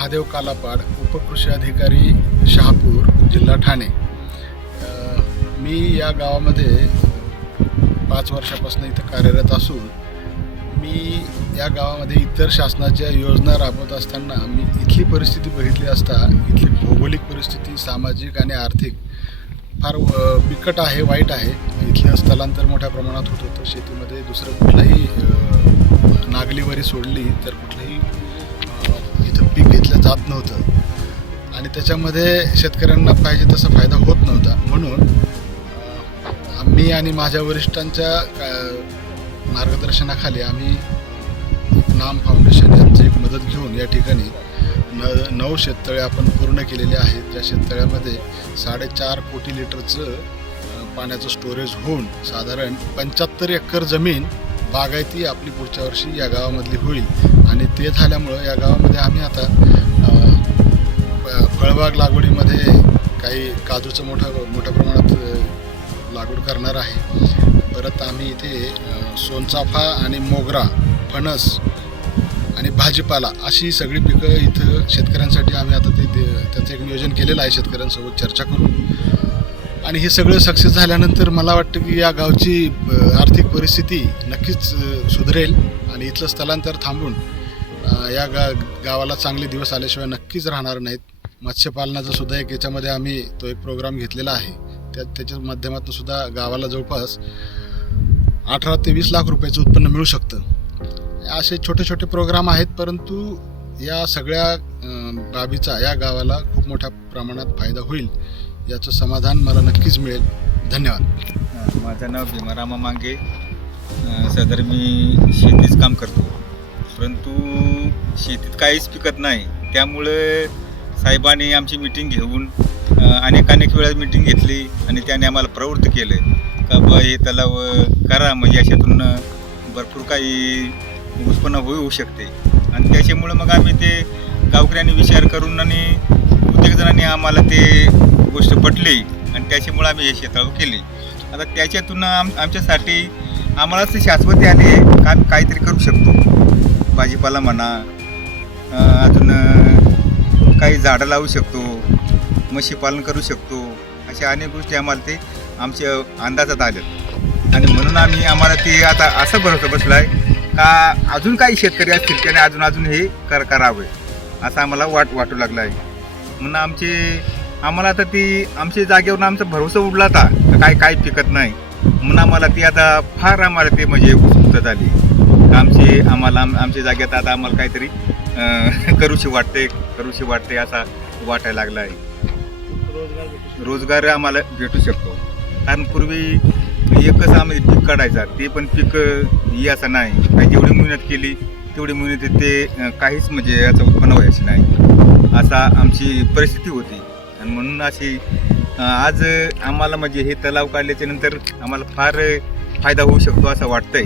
महादेव कालापाड, उपकृषी अधिकारी शहापूर, जिल्हा ठाणे। मी या गावामध्ये 5 वर्षापासून इथं कार्यरत असून मी या गावामध्ये इतर शासनाच्या योजना राबवत असताना मी इथली परिस्थिती बघितली असता इथली भौगोलिक परिस्थिती, सामाजिक आणि आर्थिक फार बिकट आहे, वाईट आहे। इथलं स्थलांतर मोठ्या प्रमाणात होत होतं। शेतीमध्ये दुसरं कुठलंही नागलीवरी सोडली तर कुठलंही इथं पीक घेतलं जात नव्हतं आणि त्याच्यामध्ये शेतकऱ्यांना पाहिजे तसा फायदा होत नव्हता। म्हणून मी आणि माझ्या वरिष्ठांच्या मार्गदर्शनाखाली आम्ही नाम फाउंडेशन यांची एक मदत घेऊन या ठिकाणी 9 शेततळे आपण पूर्ण केलेले आहेत। ज्या शेततळ्यामध्ये 4.5 कोटी लिटरचं पाण्याचं स्टोरेज होऊन साधारण 75 एकर जमीन बागायती आपली पुढच्या वर्षी या गावामधली होईल आणि ते झाल्यामुळं या गावामध्ये आम्ही आता फळबाग लागवडीमध्ये काही काजूचं मोठ्या प्रमाणात लागवड करणार आहे। परत आम्ही इथे सोनचाफा आणि मोगरा, फणस आणि भाजीपाला अशी सगळी पिकं इथं शेतकऱ्यांसाठी आम्ही आता त्याचं एक नियोजन केलेलं आहे शेतकऱ्यांसोबत चर्चा करून। आणि हे सगळं सक्सेस झाल्यानंतर मला वाटतं की या गावची आर्थिक परिस्थिती नक्कीच सुधरेल आणि इथलं स्थलांतर थांबून या गावाला चांगले दिवस आल्याशिवाय नक्कीच राहणार नाहीत। मत्स्यपालनाचा सुद्धा एक याच्यामध्ये आम्ही तो एक प्रोग्राम घेतलेला आहे। त्याच्या माध्यमातून सुद्धा गावाला जवळपास 18 ते 20 लाख रुपयाचं उत्पन्न मिळू शकतं। असे छोटे छोटे प्रोग्राम आहेत, परंतु या सगळ्या बाबीचा या गावाला खूप मोठ्या प्रमाणात फायदा होईल याचं समाधान मला नक्कीच मिळेल। धन्यवाद। माझं नाव भीमारामा मांगे। सदर मी शेतीच काम करतो, परंतु शेतीत काहीच पिकत नाही। त्यामुळे साहेबांनी आमची मीटिंग घेऊन अनेक वेळा मीटिंग घेतली आणि त्याने आम्हाला प्रवृत्त केलं का बा हे तलाव करा, म्हणजे याच्यातून भरपूर काही उत्पन्न होऊ शकते। आणि त्याच्यामुळं मग आम्ही ते गावकऱ्यांनी विचार करून आणि प्रत्येक जणांनी आम्हाला ते गोष्ट पटली आणि त्याच्यामुळं आम्ही हे शेताळ केली। आता त्याच्यातून आमच्यासाठी आम्हालाच शाश्वती आली का आम्ही काहीतरी करू शकतो। भाजीपाला म्हणा, अजून काही झाडं लावू शकतो, म्हशीपालन करू शकतो, अशा अनेक गोष्टी आम्हाला ते आमच्या अंदाजात आल्या। आणि म्हणून आम्हाला ते आता असं भरोसा बसला आहे का अजून काही शेतकरी असतील त्याने अजून हे करावे असं आम्हाला वाटू लागलं आहे। म्हणून आम्हाला आता ती आमच्या जागेवरून आमचा भरोसा उडला होता काय पिकत नाही। म्हणून आम्हाला ती आता फार आम्हाला ते म्हणजे उत्सुकता झाली का आमच्या जागेत आता आम्हाला काहीतरी करूशी वाटते असा वाटायला लागला आहे। रोजगार आम्हाला भेटू शकतो, कारण पूर्वी एकच आम्ही पीक काढायचा, ते पण पीक ही असं नाही काही जेवढी मेहनत केली तेवढी मेहनत ते काहीच म्हणजे याचं उत्पन्न व्हायचं नाही असा आमची परिस्थिती होती। आणि म्हणून अशी आज आम्हाला म्हणजे हे तलाव काढल्याच्या नंतर आम्हाला फार फायदा होऊ शकतो असं वाटतंय।